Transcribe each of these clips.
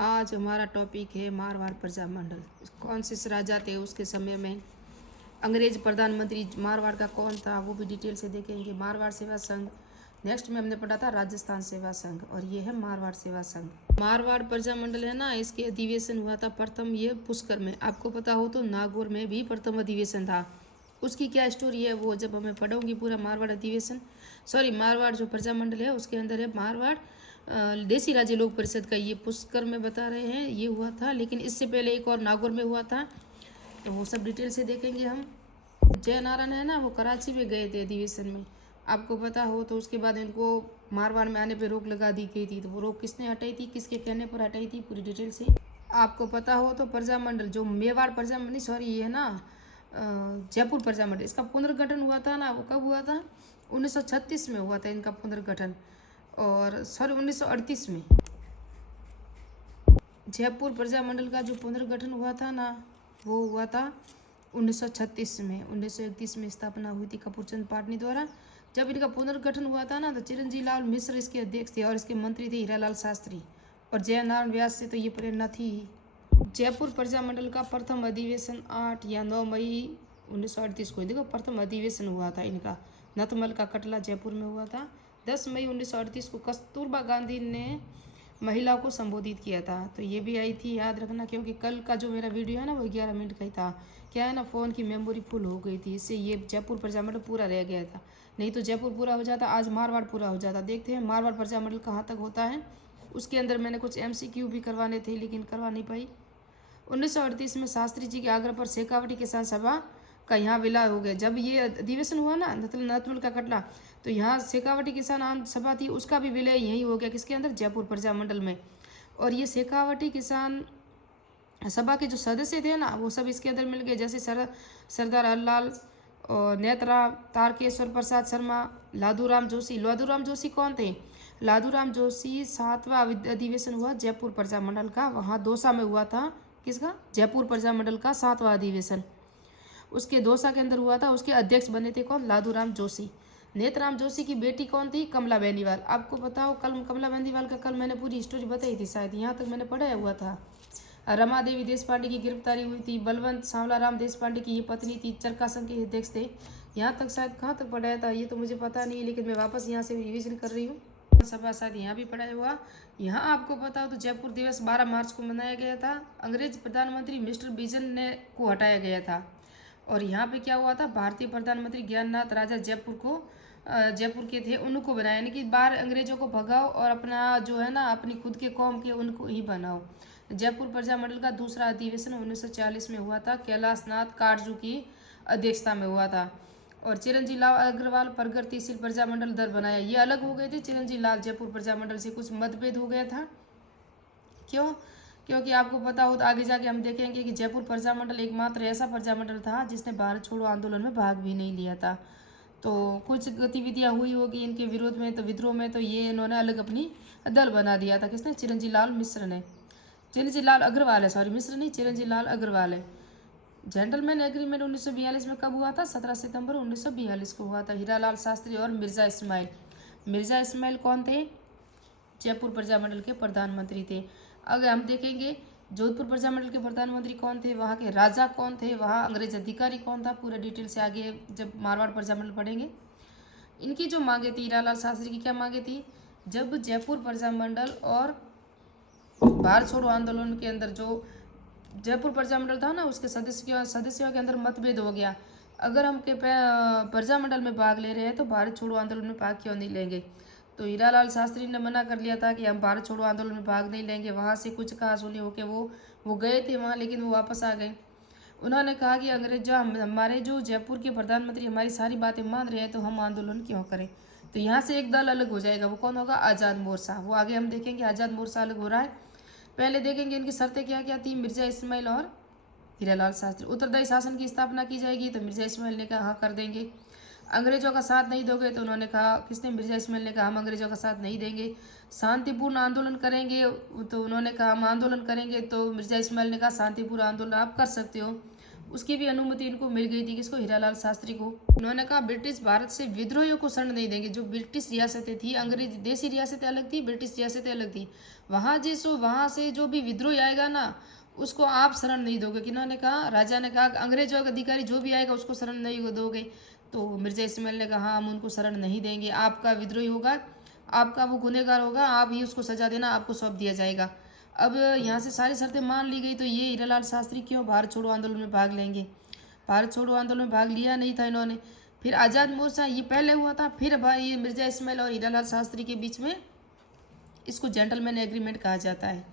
आज हमारा टॉपिक है मारवाड़ प्रजामंडल। कौन से राजा थे उसके समय में, अंग्रेज प्रधानमंत्री मारवाड़ का कौन था, वो भी डिटेल से देखेंगे। मारवाड़ सेवा संघ, नेक्स्ट में हमने पढ़ा था राजस्थान सेवा संघ, और ये है मारवाड़ सेवा संघ। मारवाड़ प्रजामंडल है ना, इसके अधिवेशन हुआ था प्रथम ये पुष्कर में। आपको पता हो तो नागौर में भी प्रथम अधिवेशन था। उसकी क्या स्टोरी है वो जब हमें पढ़ोगी पूरा मारवाड़ अधिवेशन, सॉरी मारवाड़ जो प्रजामंडल है उसके अंदर है मारवाड़ देसी राज्य लोक परिषद का, ये पुष्कर में बता रहे हैं ये हुआ था। लेकिन इससे पहले एक और नागौर में हुआ था, तो वो सब डिटेल से देखेंगे हम। जय नारायण है ना, वो कराची में गए थे अधिवेशन में, आपको पता हो तो। उसके बाद इनको मारवाड़ में आने पे रोक लगा दी गई थी, तो वो रोक किसने हटाई थी, किसके कहने पर हटाई थी, पूरी डिटेल से आपको पता हो तो। प्रजामंडल जो मेवाड़ प्रजामंडल, सॉरी ये है ना जयपुर प्रजामंडल, इसका पुनर्गठन हुआ था ना, वो कब हुआ था, 1936 में हुआ था इनका पुनर्गठन, और सॉरी 1938 में। जयपुर प्रजामंडल का जो पुनर्गठन हुआ था ना, वो हुआ था 1936 में। 1931 में स्थापना हुई थी कपूरचंद पाटनी द्वारा। जब इनका पुनर्गठन हुआ था ना, तो चिरंजीव लाल मिश्र इसके अध्यक्ष थे, और इसके मंत्री थे हीरालाल शास्त्री, और जयनारायण व्यास से तो ये प्रेरणा थी ही। जयपुर प्रजामंडल का प्रथम अधिवेशन 8 या 9 मई 1938 को, देखो प्रथम अधिवेशन हुआ था इनका, नथमल का कटला जयपुर में हुआ था। 10 मई 1938 को कस्तूरबा गांधी ने महिलाओं को संबोधित किया था, तो ये भी आई थी, याद रखना, क्योंकि कल का जो मेरा वीडियो है ना वो 11 मिनट का ही था। क्या है ना, फ़ोन की मेमोरी फुल हो गई थी, इससे ये जयपुर प्रजामंडल पूरा रह गया था। नहीं तो जयपुर पूरा हो जाता, आज मारवाड़ पूरा हो जाता। देखते हैं मारवाड़ प्रजामंडल कहाँ तक होता है। उसके अंदर मैंने कुछ MCQ भी करवाने थे, लेकिन करवा नहीं पाई। 1938 में शास्त्री जी के आग्रह पर शेखावटी किसान सभा का यहाँ विलय हो गया। जब ये अधिवेशन हुआ ना नथमल का कटला, तो यहाँ शेखावटी किसान आम सभा थी, उसका भी विलय यही हो गया, किसके अंदर, जयपुर प्रजामंडल में। और ये शेखावटी किसान सभा के जो सदस्य थे ना, वो सब इसके अंदर मिल गए, जैसे सरदार हरलाल और नेतराम, तारकेश्वर प्रसाद शर्मा, लादूराम जोशी। लादूराम जोशी कौन थे, लादूराम जोशी 7वां अधिवेशन हुआ जयपुर प्रजामंडल का, वहाँ दौसा में हुआ था। किसका, जयपुर प्रजामंडल का 7वां अधिवेशन उसके दौसा के अंदर हुआ था। उसके अध्यक्ष बने थे कौन, लादूराम जोशी। नेतराम जोशी की बेटी कौन थी, कमला बेनीवाल। आपको बताओ कल कमला बेनीवाल का कल मैंने पूरी स्टोरी बताई थी, शायद यहाँ तक मैंने पढ़ाया हुआ था। रमा देवी देश पांडे की गिरफ्तारी हुई थी। बलवंत सांवलाराम देश पांडे की ये पत्नी थी, चरका संघ के अध्यक्ष थे। यहाँ तक शायद कहाँ तक पढ़ाया था ये तो मुझे पता नहीं, लेकिन मैं वापस यहाँ से रिविजन कर रही हूँ। सभा शायद यहाँ भी पढ़ाया हुआ। यहाँ आपको पता हो तो जयपुर दिवस 12 मार्च को मनाया गया था। अंग्रेज प्रधानमंत्री मिस्टर बिजन ने को हटाया गया था। और यहाँ पे क्या हुआ था, भारतीय प्रधानमंत्री ज्ञाननाथ राजा जयपुर के थे, उनको बनाया, यानी कि बाहर अंग्रेजों को भगाओ और अपना जो है ना अपनी खुद के कौम के उनको ही बनाओ। जयपुर प्रजामंडल का दूसरा अधिवेशन 1940 में हुआ था, कैलाश नाथ काटजू की अध्यक्षता में हुआ था। और चिरंजीव लाल अग्रवाल प्रगतिशील प्रजामंडल दल बनाया, ये अलग हो गए थे। चिरंजीव लाल जयपुर प्रजामंडल से कुछ मतभेद हो गया था। क्यों, क्योंकि आपको पता हो तो आगे जाके हम देखेंगे कि जयपुर प्रजामंडल एकमात्र ऐसा प्रजामंडल था जिसने भारत छोड़ो आंदोलन में भाग भी नहीं लिया था। तो कुछ गतिविधियां हुई होगी इनके विरोध में, तो विद्रोह में, तो ये इन्होंने अलग अपनी दल बना दिया था। किसने, चिरंजीव लाल मिश्र ने, चिरंजीव लाल अग्रवाल है, सॉरी मिश्र नहीं, चिरंजीव लाल अग्रवाल है। जेंटलमैन एग्रीमेंट 1942 में कब हुआ था, 17 सितंबर 1942 को हुआ था। हीरालाल शास्त्री और मिर्जा इस्माइल। मिर्जा इस्माइल कौन थे, जयपुर प्रजामंडल के प्रधानमंत्री थे। अगर हम देखेंगे जोधपुर प्रजामंडल के प्रधानमंत्री कौन थे, वहाँ के राजा कौन थे, वहाँ अंग्रेज अधिकारी कौन था, पूरा डिटेल से आगे जब मारवाड़ प्रजामंडल पढ़ेंगे। इनकी जो मांगे थी, हीरालाल शास्त्री की क्या मांगे थी, जब जयपुर प्रजामंडल और भारत छोड़ो आंदोलन के अंदर जो जयपुर प्रजामंडल था ना, उसके सदस्यों के अंदर मतभेद हो गया। अगर हम के प्रजामंडल में भाग ले रहे हैं तो भारत छोड़ो आंदोलन में भाग क्यों नहीं लेंगे। तो हीरालाल शास्त्री ने मना कर लिया था कि हम भारत छोड़ो आंदोलन में भाग नहीं लेंगे। वहाँ से कुछ कहा सुनी होकर वो गए थे वहाँ, लेकिन वो वापस आ गए। उन्होंने कहा कि अंग्रेज जो हमारे जो जयपुर के प्रधानमंत्री हमारी सारी बातें मान रहे हैं, तो हम आंदोलन क्यों करें। तो यहाँ से एक दल अलग हो जाएगा, वो कौन होगा, आज़ाद मोर्चा। वो आगे हम देखेंगे, आज़ाद मोर्चा अलग हो रहा है। पहले देखेंगे इनकी शर्तें क्या क्या थी, मिर्जा इस्माइल और हीरालाल शास्त्री। उत्तरदायी शासन की स्थापना की जाएगी, तो मिर्जा इस्माइल ने कहा हाँ कर देंगे। अंग्रेजों का साथ नहीं दोगे, तो उन्होंने कहा, किसने, मिर्जा इस्माइल ने कहा हम अंग्रेजों का साथ नहीं देंगे। शांतिपूर्ण आंदोलन करेंगे, तो उन्होंने कहा हम आंदोलन करेंगे, तो मिर्जा इस्माइल ने कहा शांतिपूर्ण आंदोलन आप कर सकते हो। उसकी भी अनुमति इनको मिल गई थी, किसको, हीरालाल शास्त्री को। उन्होंने कहा ब्रिटिश भारत से विद्रोहियों को शरण नहीं देंगे। जो ब्रिटिश रियासतें थी, अंग्रेज देसी रियासतें अलग थी, ब्रिटिश रियासतें अलग थी, वहाँ से जो भी विद्रोही आएगा ना उसको आप शरण नहीं दोगे। किन्होंने कहा, राजा ने कहा अंग्रेज अधिकारी जो भी आएगा उसको शरण नहीं दोगे। तो मिर्जा इस्माइल ने कहा हम उनको शरण नहीं देंगे, आपका विद्रोही होगा, आपका वो गुनहगार होगा, आप ही उसको सजा देना, आपको सौंप दिया जाएगा। अब यहाँ से सारी शर्तें मान ली गई तो ये हीरालाल शास्त्री क्यों भारत छोड़ो आंदोलन में भाग लेंगे। भारत छोड़ो आंदोलन में भाग लिया नहीं था इन्होंने। फिर आज़ाद मोर्चा ये पहले हुआ था, फिर भाई ये मिर्जा इस्माइल और हीरालाल शास्त्री के बीच में, इसको जेंटलमैन एग्रीमेंट कहा जाता है।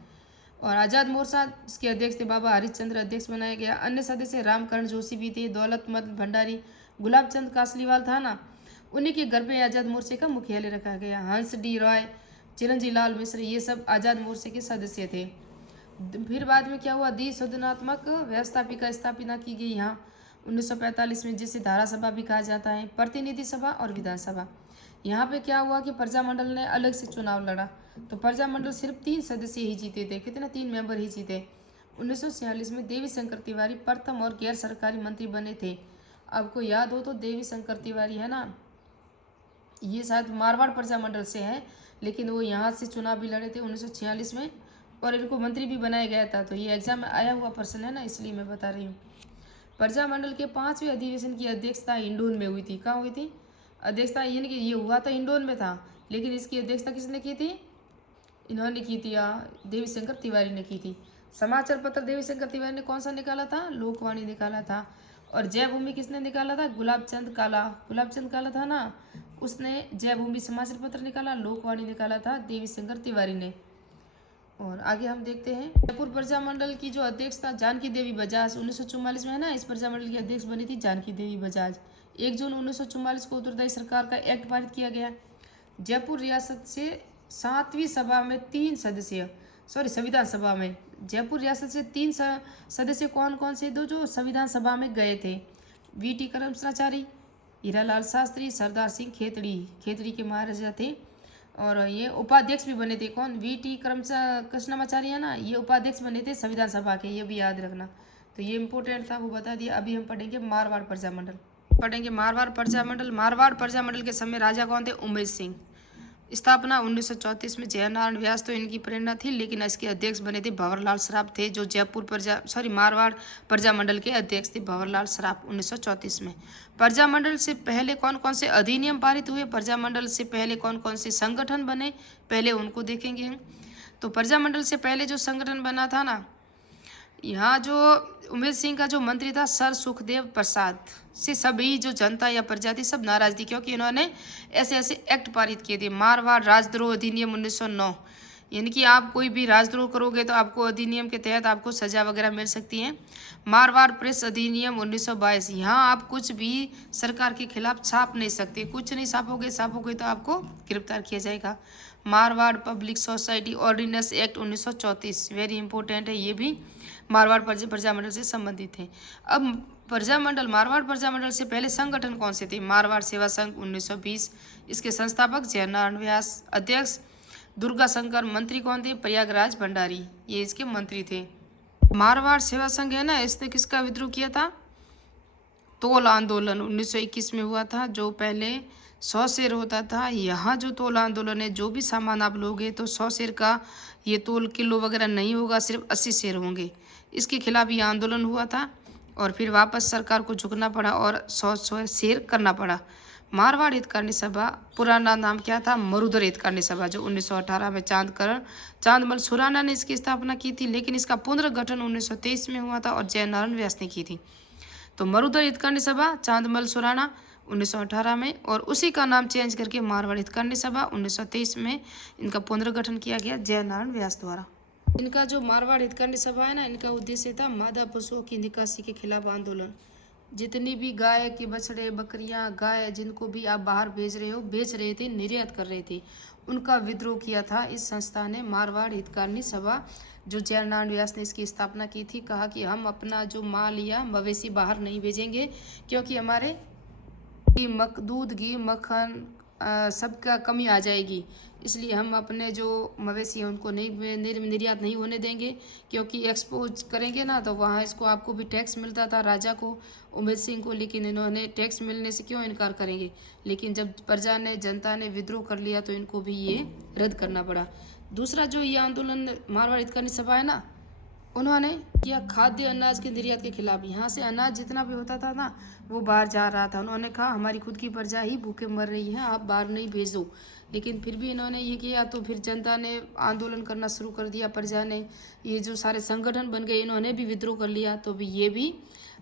और आज़ाद मोर्चा इसके अध्यक्ष थे बाबा हरिश्चंद्र, अध्यक्ष बनाया गया। अन्य सदस्य रामकरण जोशी भी थे, दौलतमत भंडारी, गुलाब चंद कासलीवाल था ना, उन्हीं के घर पे आज़ाद मोर्चे का मुख्यालय रखा गया। हंस डी रॉय, चिरंजी लाल मिश्र, ये सब आज़ाद मोर्चे के सदस्य थे। फिर बाद में क्या हुआ, द्विसदनात्मक व्यवस्थापिका स्थापना की गई यहाँ 1945 में, जिसे धारा सभा भी कहा जाता है, प्रतिनिधि सभा और विधानसभा। यहाँ पे क्या हुआ कि प्रजामंडल ने अलग से चुनाव लड़ा, तो प्रजामंडल सिर्फ 3 सदस्य ही जीते थे। कितने, 3 मेंबर ही जीते। 1946 में देवी शंकर तिवारी प्रथम और गैर सरकारी मंत्री बने थे। आपको याद हो तो देवी शंकर तिवारी है ना, ये शायद मारवाड़ प्रजामंडल से है, लेकिन वो यहाँ से चुनाव भी लड़े थे 1946 में, और इनको मंत्री भी बनाया गया था। तो ये एग्जाम में आया हुआ प्रश्न है ना, इसलिए मैं बता रही हूँ। प्रजामंडल के 5वें अधिवेशन की अध्यक्षता हिंडोन में हुई थी। कहाँ हुई थी अध्यक्षता, यानी कि ये हुआ था हिंडोन में था, लेकिन इसकी अध्यक्षता किसने की थी, इन्होंने की थी, देवी शंकर तिवारी ने की थी। समाचार पत्र देवी शंकर तिवारी ने कौन सा निकाला था, लोकवाणी निकाला था। और जयभूमि किसने निकाला था, गुलाब चंद काला था ना, उसने जयभूमि समाचार पत्र निकाला, लोकवाणी निकाला था देवी शंकर तिवारी ने। और आगे हम देखते हैं, जयपुर प्रजामंडल की जो अध्यक्ष था जानकी देवी बजाज, 1944 में है ना, इस प्रजामंडल की अध्यक्ष बनी थी जानकी देवी बजाज। 1 जून 1944 को उत्तरदायी सरकार का एक्ट पारित किया गया। जयपुर रियासत से 7वीं सभा में 3 सदस्य, संविधान सभा में जयपुर रियासत से 3 सदस्य कौन कौन से, दो जो संविधान सभा में गए थे, वीटी कृष्णाचारी, हीरालाल शास्त्री, सरदार सिंह खेतड़ी के महाराजा थे। और ये उपाध्यक्ष भी बने थे, कौन, वीटी कृष्णाचारी है ना, ये उपाध्यक्ष बने थे संविधान सभा के, ये भी याद रखना। तो ये इंपॉर्टेंट था, वो बता दिया। अभी हम पढ़ेंगे मारवाड़ प्रजामंडल। मारवाड़ प्रजामंडल के समय राजा कौन थे, उमेश सिंह। स्थापना 1934 में जयनारायण व्यास तो इनकी प्रेरणा थी, लेकिन इसके अध्यक्ष बने थे भंवरलाल सराफ थे, जो मारवाड़ प्रजामंडल के अध्यक्ष थे भंवरलाल सराफ 1934 में। प्रजामंडल से पहले कौन कौन से अधिनियम पारित हुए, प्रजामंडल से पहले कौन कौन से संगठन बने, पहले उनको देखेंगे हम। तो प्रजामंडल से पहले जो संगठन बना था ना, यहाँ जो उमेश सिंह का जो मंत्री था सर सुखदेव प्रसाद से सभी जो जनता या प्रजा थी सब नाराज थी, क्योंकि इन्होंने ऐसे ऐसे एक्ट पारित किए थे। मारवाड़ राजद्रोह अधिनियम 1909, यानी कि आप कोई भी राजद्रोह करोगे तो आपको अधिनियम के तहत आपको सजा वगैरह मिल सकती है। मारवाड़ प्रेस अधिनियम 1922, यहाँ आप कुछ भी सरकार के खिलाफ छाप नहीं सकते, कुछ नहीं छापोगे तो आपको गिरफ्तार किया जाएगा। Marwar public society ordinance act 1934, very important है, ये भी मारवाड़ प्रजामंडल से संबंधित है। अब मारवाड़ प्रजामंडल से पहले संगठन कौन से थे, मारवाड़ सेवा संघ 1920, इसके संस्थापक जयनारायण व्यास, अध्यक्ष दुर्गा शंकर, मंत्री कौन थे, प्रयागराज भंडारी, ये इसके मंत्री थे। मारवाड़ सेवा संघ है ना, इसने किसका विद्रोह किया था, तोल आंदोलन 1921 में हुआ था, जो पहले 100 शेर होता था। यहाँ जो तोल आंदोलन है, जो भी सामान आप लोगे तो 100 शेर का ये तोल किलो वगैरह नहीं होगा, सिर्फ 80 शेर होंगे। इसके खिलाफ ये आंदोलन हुआ था और फिर वापस सरकार को झुकना पड़ा और 100 शेर करना पड़ा। मारवाड़ हितकारिणी सभा, पुराना नाम क्या था, मरुधर हितकारिणी सभा, जो 1918 में चांदमल सुराना ने इसकी स्थापना की थी, लेकिन इसका पुनर्गठन 1923 में हुआ था और जयनारायण व्यास ने की थी। तो मरुधर हितकारिणी सभा चांदमल सुराना 1918 में, और उसी का नाम चेंज करके मारवाड़ हितकारिणी सभा 1923 में इनका पुनर्गठन किया गया जयनारायण व्यास द्वारा। इनका जो मारवाड़ हितकारिणी सभा है ना, इनका उद्देश्य था मादा पशुओं की निकासी के खिलाफ आंदोलन। जितनी भी गाय के बछड़े बकरियां, गाय जिनको भी आप बाहर बेच रहे थे, निर्यात कर रहे थे, उनका विद्रोह किया था इस संस्था ने, मारवाड़ हितकारिणी सभा, जो जयनारायण व्यास ने इसकी स्थापना की थी। कहा कि हम अपना जो माल या मवेशी बाहर नहीं भेजेंगे, क्योंकि हमारे दूध घी मक्खन सबका कमी आ जाएगी, इसलिए हम अपने जो मवेशी हैं उनको नहीं निर्यात नहीं होने देंगे, क्योंकि एक्सपोज करेंगे ना तो वहाँ इसको आपको भी टैक्स मिलता था राजा को, उमेद सिंह को, लेकिन इन्होंने टैक्स मिलने से क्यों इनकार करेंगे। लेकिन जब प्रजा ने जनता ने विद्रोह कर लिया तो इनको भी ये रद्द करना पड़ा। दूसरा जो ये आंदोलन मारवाड़ हितकानी सभा है ना, उन्होंने किया खाद्य अनाज के निर्यात के खिलाफ। यहाँ से अनाज जितना भी होता था ना वो बाहर जा रहा था। उन्होंने कहा हमारी खुद की प्रजा ही भूखे मर रही है, आप बाहर नहीं भेजो। लेकिन फिर भी इन्होंने ये किया तो फिर जनता ने आंदोलन करना शुरू कर दिया, प्रजा ने, ये जो सारे संगठन बन गए इन्होंने भी विद्रोह कर लिया। तो भी ये भी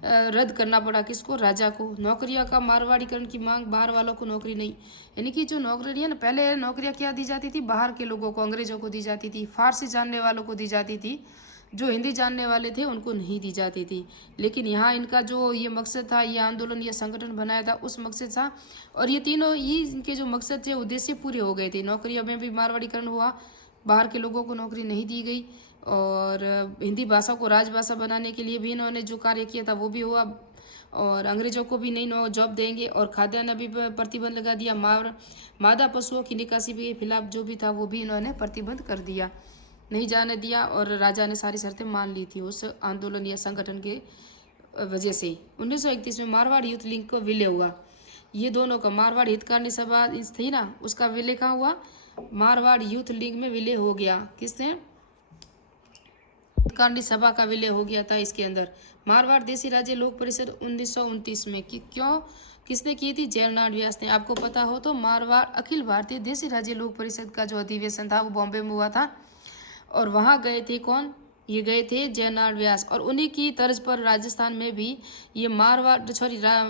रद्द करना पड़ा किसको, राजा को। नौकरियों का मारवाड़ीकरण की मांग, बाहर वालों को नौकरी नहीं, यानी कि जो नौकरी है ना, पहले नौकरियां क्या दी जाती थी, बाहर के लोगों को, अंग्रेजों को दी जाती थी, फारसी जानने वालों को दी जाती थी, जो हिंदी जानने वाले थे उनको नहीं दी जाती थी। लेकिन यहाँ इनका जो ये मकसद था, ये आंदोलन, ये संगठन बनाया था, उस मकसद था, और ये तीनों ही इनके जो मकसद थे, उद्देश्य पूरे हो गए थे। नौकरियों में भी मारवाड़ीकरण हुआ, बाहर के लोगों को नौकरी नहीं दी गई, और हिंदी भाषा को राजभाषा बनाने के लिए भी इन्होंने जो कार्य किया था वो भी हुआ, और अंग्रेजों को भी नई जॉब देंगे, और खाद्यान्न भी प्रतिबंध लगा दिया। मादा पशुओं की निकासी के खिलाफ जो भी था वो भी इन्होंने प्रतिबंध कर दिया, नहीं जाने दिया, और राजा ने सारी शर्तें मान ली थी उस आंदोलन या संगठन के वजह से। 1931 में मारवाड़ यूथ लीग को विलय हुआ। ये दोनों का, मारवाड़ हितकारिणी सभा थी ना, उसका विलय कहाँ हुआ, मारवाड़ यूथ लीग में विलय हो गया। किसने, हितकारिणी सभा का विलय हो गया था इसके अंदर। मारवाड़ देशी राज्य लोक परिषद 1929 में क्यों किसने की थी, जयनारायण व्यास ने। आपको पता हो तो मारवाड़ अखिल भारतीय देशी राज्य लोक परिषद का जो अधिवेशन था वो बॉम्बे में हुआ था, और वहाँ गए थे कौन, ये गए थे जयनारायण व्यास। और उन्हीं की तर्ज पर राजस्थान में भी ये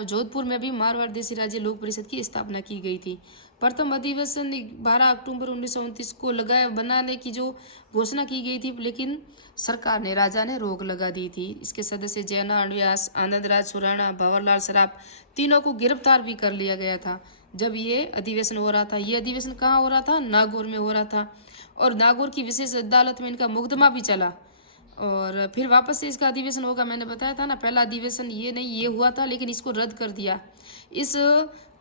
जोधपुर में भी मारवाड़ देशी राज्य लोक परिषद की स्थापना की गई थी। प्रथम अधिवेशन 12 अक्टूबर 1929 को बनाने की जो घोषणा की गई थी, लेकिन सरकार ने, राजा ने रोक लगा दी थी। इसके सदस्य जयनारायण व्यास, आनंदराज सुराणा, भंवरलाल सराफ, तीनों को गिरफ्तार भी कर लिया गया था जब ये अधिवेशन हो रहा था। ये अधिवेशन कहाँ हो रहा था, नागौर में हो रहा था, और नागौर की विशेष अदालत में इनका मुकदमा भी चला, और फिर वापस से इसका अधिवेशन होगा। मैंने बताया था ना, पहला अधिवेशन ये नहीं, ये हुआ था, लेकिन इसको रद्द कर दिया। इस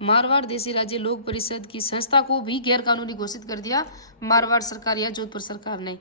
मारवाड़ देशी राज्य लोक परिषद की संस्था को भी गैरकानूनी घोषित कर दिया मारवाड़ सरकार या जोधपुर सरकार ने।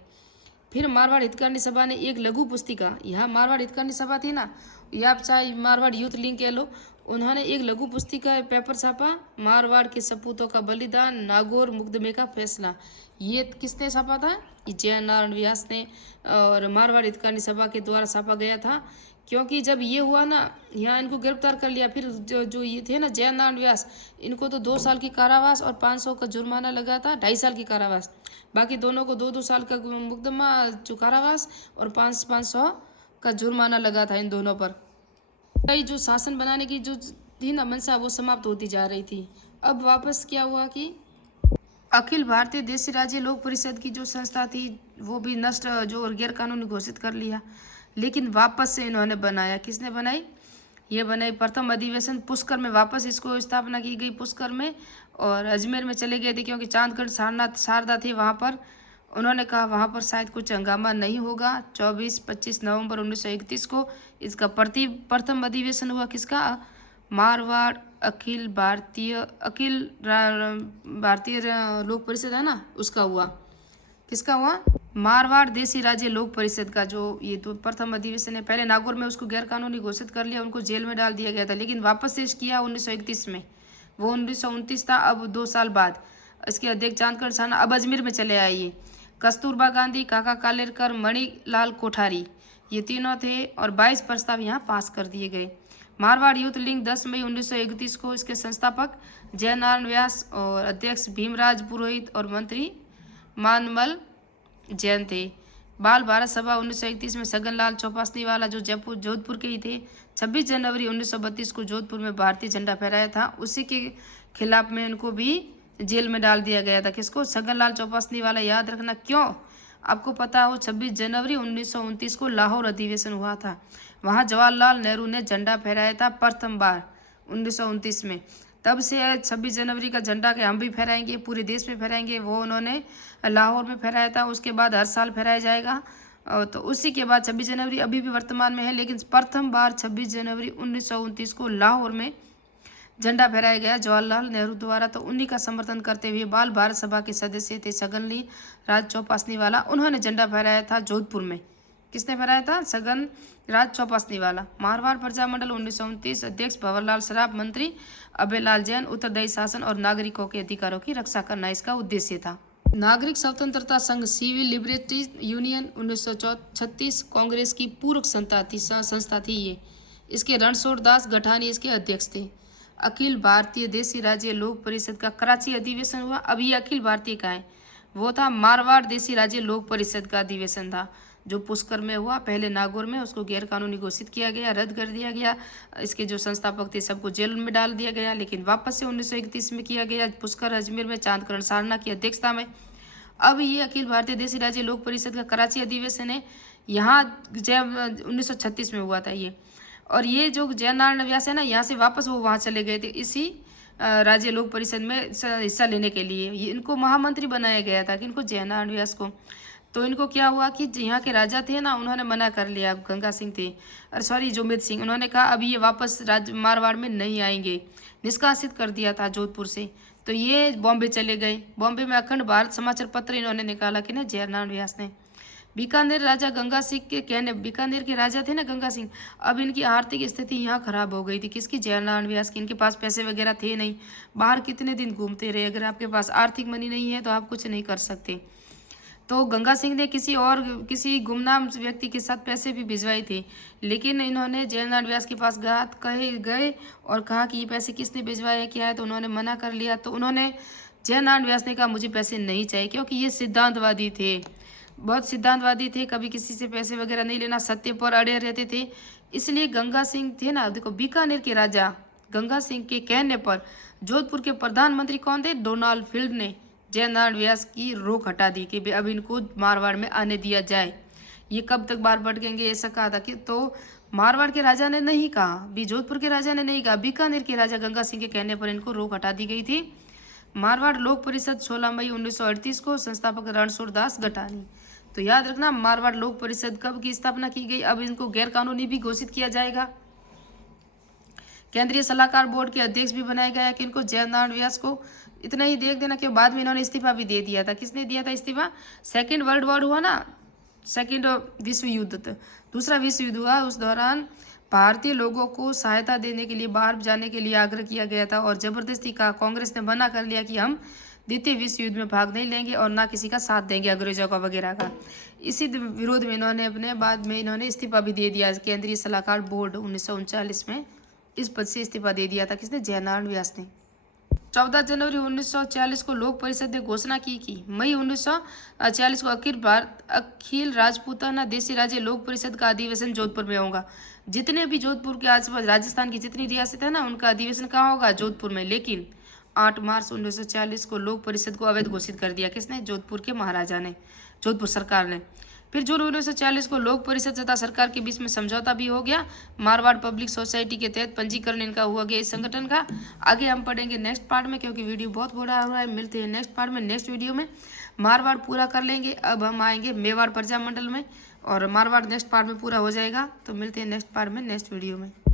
फिर मारवाड़ हितकारिणी सभा ने एक लघु पुस्तिका, यहाँ मारवाड़ हितकारिणी सभा थी ना, या आप चाहे मारवाड़ यूथ लीग कह लो, उन्होंने एक लघु पुस्तिका पेपर छापा, मारवाड़ के सपूतों का बलिदान, नागौर मुकदमे का फैसला। ये किसने छापा था, जयनारायण व्यास ने, और मारवाड़ हितकारिणी सभा के द्वारा छापा गया था। क्योंकि जब ये हुआ ना, यहाँ इनको गिरफ्तार कर लिया, फिर जो ये थे ना जयनारायण व्यास, इनको तो 2 साल की कारावास और 500 का जुर्माना लगा था, 2.5 साल की कारावास। बाकी दोनों को 2-2 साल का मुकदमा, जो कारावास, और 500 का जुर्माना लगा था इन दोनों पर। कई जो शासन बनाने की जो थी ना मंशा, वो समाप्त होती जा रही थी। अब वापस क्या हुआ कि अखिल भारतीय देशी राज्य लोक परिषद की जो संस्था थी वो भी नष्ट, जो गैर कानूनी घोषित कर लिया, लेकिन वापस से इन्होंने बनाया। किसने बनाई, ये बनाई प्रथम अधिवेशन पुष्कर में, वापस इसको स्थापना की गई पुष्कर में, और अजमेर में चले गए थे क्योंकि चांदगढ़ शारदा थे वहाँ पर। उन्होंने कहा वहाँ पर शायद कुछ हंगामा नहीं होगा। 24-25 नवंबर 1931 को इसका प्रथम अधिवेशन हुआ। किसका, मारवाड़ अखिल भारतीय लोक परिषद है ना, उसका हुआ। किसका हुआ, मारवाड़ देशी राज्य लोक परिषद का जो ये तो प्रथम अधिवेशन है। पहले नागौर में उसको गैर कानूनी घोषित कर लिया, उनको जेल में डाल दिया गया था, लेकिन वापस से किया 1931 में, वो 1929 था। अब 2 साल बाद इसके अध्यक्ष चांदगढ़ साना अब अजमेर में चले आए। ये कस्तूरबा गांधी, काका कालेलकर, मणिलाल कोठारी, ये तीनों थे, और 22 प्रस्ताव यहाँ पास कर दिए गए। मारवाड़ यूथ लीग 10 मई 1931 को, इसके संस्थापक जयनारायण व्यास और अध्यक्ष भीमराज पुरोहित और मंत्री मानमल जैन थे। बाल भारत सभा 1931 में सगनलाल चौपासी वाला जो जोधपुर के ही थे। 26 जनवरी 1932 को जोधपुर में भारतीय झंडा फहराया था, उसी के खिलाफ में इनको भी जेल में डाल दिया गया था। किसको, सगनलाल चौपासी वाला। याद रखना क्यों, आपको पता हो 26 जनवरी 1929 को लाहौर अधिवेशन हुआ था, वहाँ जवाहरलाल नेहरू ने झंडा फहराया था प्रथम बार 1929 में। तब से 26 जनवरी का झंडा के हम भी फहराएंगे, पूरे देश में फहराएंगे, वो उन्होंने लाहौर में फहराया था। उसके बाद हर साल फहराया जाएगा, तो उसी के बाद 26 जनवरी अभी भी वर्तमान में है, लेकिन प्रथम बार 26 जनवरी 1929 को लाहौर में झंडा फहराया गया जवाहरलाल नेहरू द्वारा, तो उन्हीं का समर्थन करते हुए बाल भारत सभा के सदस्य थे छगन राज चौपासनीवाला, उन्होंने झंडा फहराया था जोधपुर में। किसने फहराया था? छगन राज चौपासनीवाला। मारवाड़ प्रजामंडल 1929, अध्यक्ष भंवरलाल सराफ, मंत्री अभयलाल जैन। उत्तरदायी शासन और नागरिकों के अधिकारों की रक्षा करना इसका उद्देश्य था। नागरिक स्वतंत्रता संघ सिविल लिबर्टी यूनियन 1936 कांग्रेस की पूर्व संस्था थी ये। इसके रणछोड़ दास गठानी इसके अध्यक्ष थे। अखिल भारतीय देशी राज्य लोक परिषद का कराची अधिवेशन हुआ। अब ये अखिल भारतीय का है, वो था मारवाड़ देशी राज्य लोक परिषद का अधिवेशन था जो पुष्कर में हुआ। पहले नागौर में, उसको गैर कानूनी घोषित किया गया, रद्द कर दिया गया। इसके जो संस्थापक थे सबको जेल में डाल दिया गया, लेकिन वापस से 1931 में किया गया पुष्कर अजमेर में चांदकरण सारना की अध्यक्षता में। अब ये अखिल भारतीय देशी राज्य लोक परिषद का कराची अधिवेशन है, यहाँ जब 1936 में हुआ था ये। और ये जो जयनारायण व्यास है ना, यहाँ से वापस वो वहाँ चले गए थे इसी राज्य लोक परिषद में हिस्सा लेने के लिए। ये इनको महामंत्री बनाया गया था कि इनको जयनारायण व्यास को। तो इनको क्या हुआ कि यहाँ के राजा थे ना, उन्होंने मना कर लिया, गंगा सिंह थे, अरे सॉरी जोमेद सिंह, उन्होंने कहा अभी ये वापस मारवाड़ में नहीं आएंगे, निष्कासित कर दिया था जोधपुर से। तो ये बॉम्बे चले गए। बॉम्बे में अखंड भारत समाचार पत्र इन्होंने निकाला कि ना जयनारायण व्यास ने। बीकानेर राजा गंगा सिंह के कहने, बीकानेर के राजा थे ना गंगा सिंह, अब इनकी आर्थिक स्थिति यहाँ खराब हो गई थी। किसकी? जयनारायण व्यास की। इनके पास पैसे वगैरह थे नहीं, बाहर कितने दिन घूमते रहे। अगर आपके पास आर्थिक मनी नहीं है तो आप कुछ नहीं कर सकते। तो गंगा सिंह ने किसी गुमनाम व्यक्ति के साथ पैसे भी भिजवाए थे, लेकिन इन्होंने जयनारायण व्यास के पास गए और कहा कि ये पैसे किसने भिजवाए क्या है, तो उन्होंने मना कर लिया। तो उन्होंने जयनारायण व्यास ने कहा मुझे पैसे नहीं चाहिए, क्योंकि ये सिद्धांतवादी थे, बहुत सिद्धांतवादी थे, कभी किसी से पैसे वगैरह नहीं लेना, सत्य पर अड़े रहते थे। इसलिए गंगा सिंह थे ना, देखो बीकानेर के राजा गंगा सिंह के कहने पर जोधपुर के प्रधानमंत्री कौन थे? डोनाल्ड फील्ड ने जयनारायण व्यास की रोक हटा दी कि अब इनको मारवाड़ में आने दिया जाए। ये कब तक बाहर भटकेंगे ऐसा कहा था कि, तो मारवाड़ के राजा ने नहीं कहा, भी जोधपुर के राजा ने नहीं कहा, बीकानेर के राजा गंगा सिंह के कहने पर इनको रोक हटा दी गई थी। मारवाड़ लोक परिषद 16 मई 1938 को, संस्थापक रणछोड़ दास गठानी। तो याद रखना मारवाड़ लोक परिषद कब की स्थापना की गई। अब इनको गैर कानूनी भी घोषित किया जाएगा। केंद्रीय सलाहकार बोर्ड के अध्यक्ष भी बनाया गया कि इनको जयनारायण व्यास को। इतना ही देख देना कि बाद में इन्होंने इस्तीफा भी दे दिया था। किसने दिया था इस्तीफा? सेकेंड वर्ल्ड वॉर हुआ ना, सेकेंड विश्व युद्ध, दूसरा विश्व युद्ध हुआ, उस दौरान भारतीय लोगों को सहायता देने के लिए बाहर जाने के लिए आग्रह किया गया था और जबरदस्ती का कांग्रेस ने मना कर लिया कि हम द्वितीय विश्व युद्ध में भाग नहीं लेंगे और ना किसी का साथ देंगे अंग्रेजों का वगैरह का। इसी विरोध में इन्होंने अपने बाद में इन्होंने इस्तीफा भी दे दिया। केंद्रीय सलाहकार बोर्ड 1939 में इस पद से इस्तीफा दे दिया था। किसने? जयनारायण व्यास ने। 14 जनवरी 1940 को लोक परिषद ने घोषणा की मई 1940 को अखिल राजपूताना देशी राज्य लोक परिषद का अधिवेशन जोधपुर में होगा। जितने भी जोधपुर के आसपास राजस्थान की जितनी रियासत है ना, उनका अधिवेशन कहाँ होगा? जोधपुर में। लेकिन 8 मार्च 1940 को लोक परिषद को अवैध घोषित कर दिया। किसने? जोधपुर के महाराजा ने, जोधपुर सरकार ने। फिर जून 1940 को लोक परिषद तथा सरकार के बीच में समझौता भी हो गया। मारवाड़ पब्लिक सोसाइटी के तहत पंजीकरण इनका हुआ गया इस संगठन का। आगे हम पढ़ेंगे नेक्स्ट पार्ट में, क्योंकि वीडियो बहुत बड़ा हो रहा है। मिलते हैं नेक्स्ट पार्ट में, नेक्स्ट वीडियो में। मारवाड़ पूरा कर लेंगे। अब हम आएंगे मेवाड़ प्रजामंडल में और मारवाड़ नेक्स्ट पार्ट में पूरा हो जाएगा। तो मिलते हैं नेक्स्ट पार्ट में, नेक्स्ट वीडियो में।